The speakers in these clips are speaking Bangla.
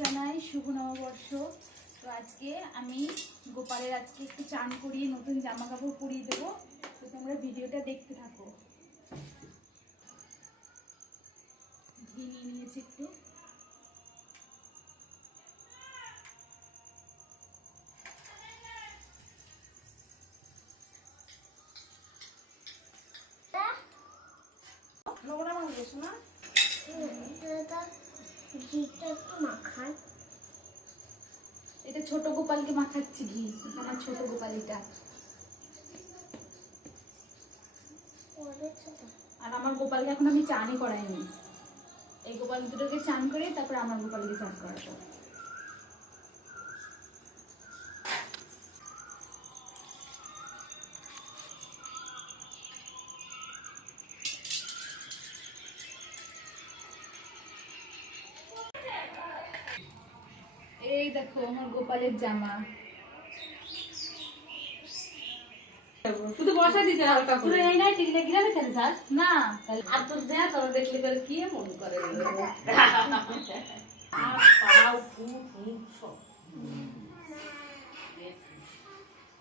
জানাই শুভ নববর্ষ। তো আজকে আমি গোপালের আজকে একটু চান করিয়ে নতুন জামা কাপড় পরিয়ে দেবো। তো তোমরা ভিডিওটা দেখতে থাকো। ঘি নিয়ে নিয়েছি একটু। এটা ছোট গোপালকে মাখাচ্ছি ঘি। আমার ছোট গোপাল এটা। আর আমার গোপালকে এখন আমি চানই করাইনি। এই গোপাল দুটোকে চান করে তারপর আমার গোপালকে চান করাবো। এই দেখো আমার গোপালের জামা। শুধু বসা দিতে হালকা করে এই নাই টিকলে গিরাবে কেন স্যার না আর তোর যা তোর দেখলে করে কি মন করে আর পাও ফুট ফুট সব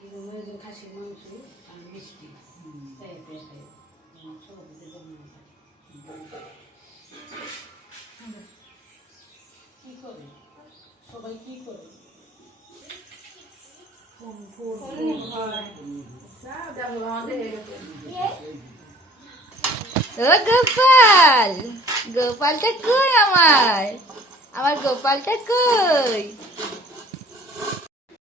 এই খাসির মাংস আর মিষ্টি তাই তাই তাই মাংস দিতে জন্য কি করে সবাই কি করে ফোন ফোন ও গোপাল, গোপালটা কই আমার গোপালটা কই?